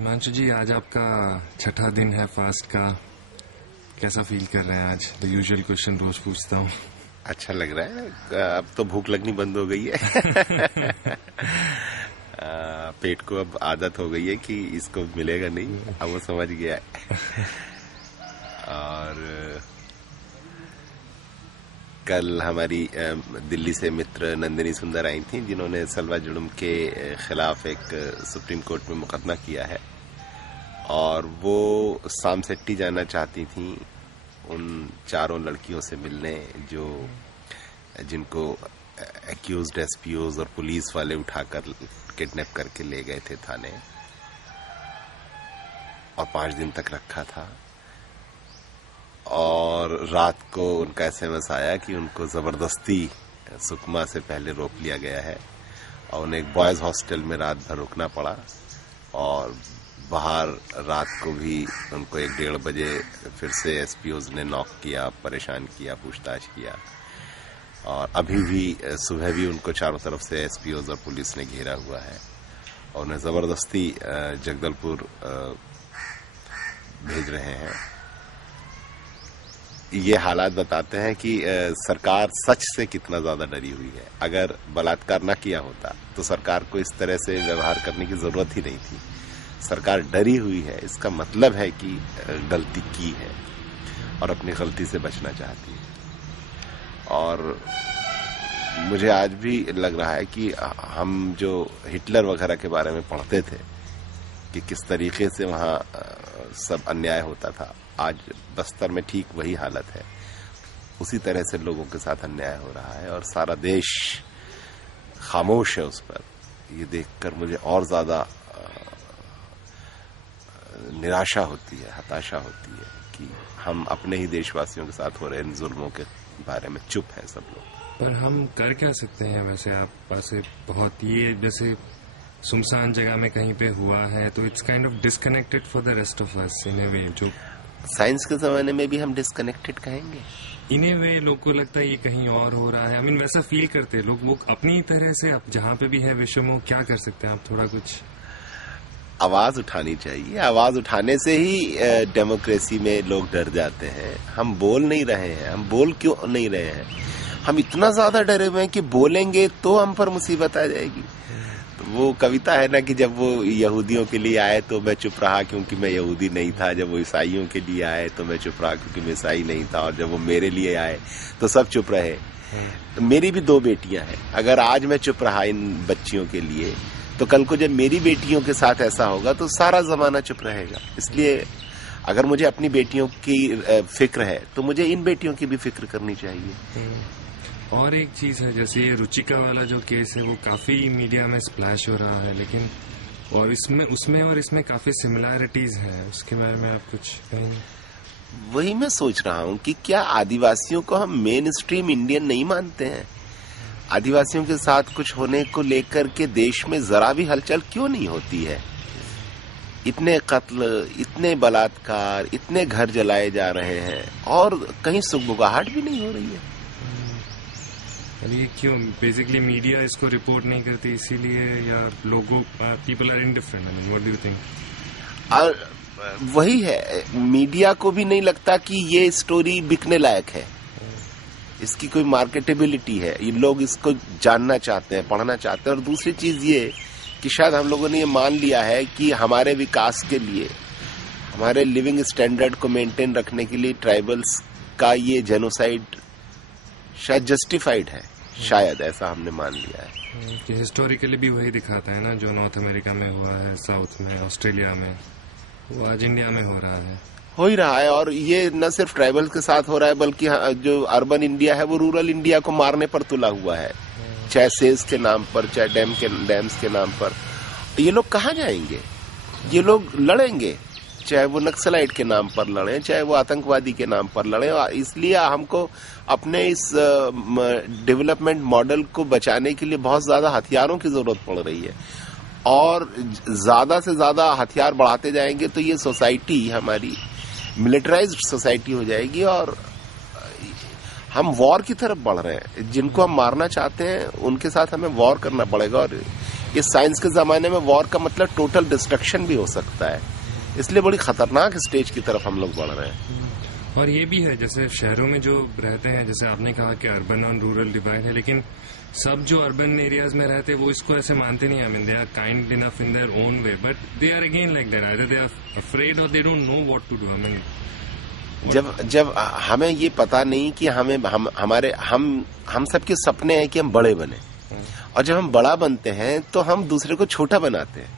हिमांशु जी, आज आपका छठा दिन है फास्ट का। कैसा फील कर रहे हैं आज? द यूजुअल क्वेश्चन रोज पूछता हूँ। अच्छा लग रहा है। अब तो भूख लगनी बंद हो गई है। पेट को अब आदत हो गई है कि इसको मिलेगा नहीं, अब वो समझ गया है। और कल हमारी दिल्ली से मित्र नंदिनी सुंदर आई थी, जिन्होंने सलवा जुर्म के खिलाफ एक सुप्रीम कोर्ट में मुकदमा किया है, और वो शाम सेट्टी जाना चाहती थी उन चारों लड़कियों से मिलने जिनको एक्यूज्ड एसपीओज और पुलिस वाले उठाकर किडनैप करके ले गए थे थाने और 5 दिन तक रखा था। और रात को उनका एसएमएस आया कि उनको जबरदस्ती सुकमा से पहले रोक लिया गया है और उन्हें एक बॉयज हॉस्टल में रात भर रुकना पड़ा, और बाहर रात को भी उनको 1-1:30 बजे फिर से एसपीओज ने नॉक किया, परेशान किया, पूछताछ किया। और अभी भी सुबह भी उनको चारों तरफ से एसपीओज और पुलिस ने घेरा हुआ है और उन्हें जबरदस्ती जगदलपुर भेज रहे हैं। ये हालात बताते हैं कि सरकार सच से कितना ज्यादा डरी हुई है। अगर बलात्कार न किया होता तो सरकार को इस तरह से व्यवहार करने की जरूरत ही नहीं थी। सरकार डरी हुई है, इसका मतलब है कि गलती की है और अपनी गलती से बचना चाहती है। और मुझे आज भी लग रहा है कि हम जो हिटलर वगैरह के बारे में पढ़ते थे कि किस तरीके से वहां सब अन्याय होता था, आज बस्तर में ठीक वही हालत है। उसी तरह से लोगों के साथ अन्याय हो रहा है और सारा देश खामोश है उस पर। ये देखकर मुझे और ज्यादा निराशा होती है, हताशा होती है कि हम अपने ही देशवासियों के साथ हो रहे इन जुल्मों के बारे में चुप हैं सब लोग। पर हम कर क्या सकते हैं? वैसे आप पास बहुत ये जैसे सुनसान जगह में कहीं पे हुआ है तो it's kind of disconnected for the rest of us in a way. जो साइंस के जमाने में भी हम डिस्कनेक्टेड कहेंगे। इन ए वे लोग को लगता है ये कहीं और हो रहा है। आई मीन वैसा फील करते हैं लोग। वो अपनी तरह से अब जहाँ पे भी है विश्व में, क्या कर सकते हैं आप? थोड़ा कुछ आवाज उठानी चाहिए। आवाज उठाने से ही डेमोक्रेसी में लोग डर जाते हैं। हम बोल नहीं रहे हैं। हम बोल क्यों नहीं रहे हैं? हम इतना ज्यादा डरे हुए हैं कि बोलेंगे तो हम पर मुसीबत आ जाएगी। तो वो कविता है ना कि जब वो यहूदियों के लिए आए तो मैं चुप रहा क्योंकि मैं यहूदी नहीं था, जब वो ईसाइयों के लिए आए तो मैं चुप रहा क्योंकि मैं ईसाई नहीं था, और जब वो मेरे लिए आए तो सब चुप रहे। तो मेरी भी 2 बेटियां हैं। अगर आज मैं चुप रहा इन बच्चियों के लिए, तो कल को जब मेरी बेटियों के साथ ऐसा होगा तो सारा जमाना चुप रहेगा। इसलिए अगर मुझे अपनी बेटियों की फिक्र है तो मुझे इन बेटियों की भी फिक्र करनी चाहिए। और एक चीज है, जैसे ये रुचिका वाला जो केस है वो काफी मीडिया में स्प्लैश हो रहा है, लेकिन और इसमें काफी सिमिलैरिटीज हैं। उसके बारे में आप कुछ कहेंगे? वही मैं सोच रहा हूँ कि क्या आदिवासियों को हम मेन स्ट्रीम इंडियन नहीं मानते हैं? आदिवासियों के साथ कुछ होने को लेकर के देश में जरा भी हलचल क्यों नहीं होती है? इतने कत्ल, इतने बलात्कार, इतने घर जलाए जा रहे हैं और कहीं सुगबुगाहट भी नहीं हो रही है। ये क्यों? बेसिकली मीडिया इसको रिपोर्ट नहीं करती इसीलिए, या लोगों people are indifferent? I mean what do you think? वही है, मीडिया को भी नहीं लगता कि ये स्टोरी बिकने लायक है, इसकी कोई मार्केटेबिलिटी है, ये लोग इसको जानना चाहते हैं, पढ़ना चाहते हैं। और दूसरी चीज ये कि शायद हम लोगों ने ये मान लिया है कि हमारे विकास के लिए, हमारे लिविंग स्टैंडर्ड को मेंटेन रखने के लिए ट्राइबल्स का ये जेनोसाइड शायद जस्टिफाइड है। शायद ऐसा हमने मान लिया है कि हिस्टोरिकली भी वही दिखाता है ना, जो नॉर्थ अमेरिका में हुआ है, साउथ में, ऑस्ट्रेलिया में, वो आज इंडिया में हो रहा है, हो ही रहा है। और ये न सिर्फ ट्राइबल के साथ हो रहा है, बल्कि जो अर्बन इंडिया है वो रूरल इंडिया को मारने पर तुला हुआ है, चाहे सेज के नाम पर, चाहे डैम्स के नाम पर। ये लोग कहाँ जाएंगे? ये लोग लड़ेंगे, चाहे वो नक्सलाइट के नाम पर लड़े, चाहे वो आतंकवादी के नाम पर लड़े। इसलिए हमको अपने इस डेवलपमेंट मॉडल को बचाने के लिए बहुत ज्यादा हथियारों की जरूरत पड़ रही है, और ज्यादा से ज्यादा हथियार बढ़ाते जाएंगे तो ये सोसाइटी हमारी मिलिटराइज्ड सोसाइटी हो जाएगी और हम वॉर की तरफ बढ़ रहे हैं। जिनको हम मारना चाहते हैं उनके साथ हमें वॉर करना पड़ेगा। और इस साइंस के जमाने में वॉर का मतलब टोटल डिस्ट्रक्शन भी हो सकता है, इसलिए बड़ी खतरनाक स्टेज की तरफ हम लोग बढ़ रहे हैं। और ये भी है जैसे शहरों में जो रहते हैं, जैसे आपने कहा कि अर्बन और रूरल डिवाइड है, लेकिन सब जो अर्बन एरियाज में रहते हैं वो इसको ऐसे मानते नहीं। I mean they are kind enough in their own way, but they are again like that, either they are afraid or they don't know what to do. I mean जब हमें ये पता नहीं कि हम सबके सपने हैं कि हम बड़े बने, और जब हम बड़ा बनते हैं तो हम दूसरे को छोटा बनाते हैं।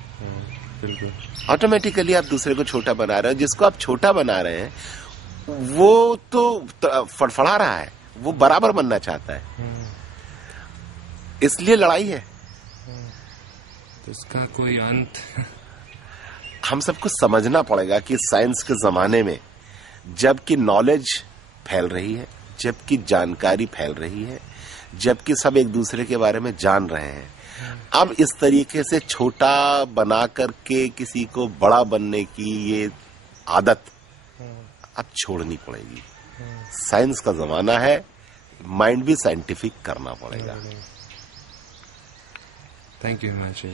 बिल्कुल ऑटोमेटिकली आप दूसरे को छोटा बना रहे हो। जिसको आप छोटा बना रहे हैं वो तो फड़फड़ा रहा है, वो बराबर बनना चाहता है, इसलिए लड़ाई है। तो इसका कोई अंत हम सबको समझना पड़ेगा कि साइंस के जमाने में जबकि नॉलेज फैल रही है, जबकि जानकारी फैल रही है, जबकि सब एक दूसरे के बारे में जान रहे हैं, अब इस तरीके से छोटा बना करके किसी को बड़ा बनने की ये आदत अब छोड़नी पड़ेगी। साइंस का जमाना है, माइंड भी साइंटिफिक करना पड़ेगा। Thank you Himanshu.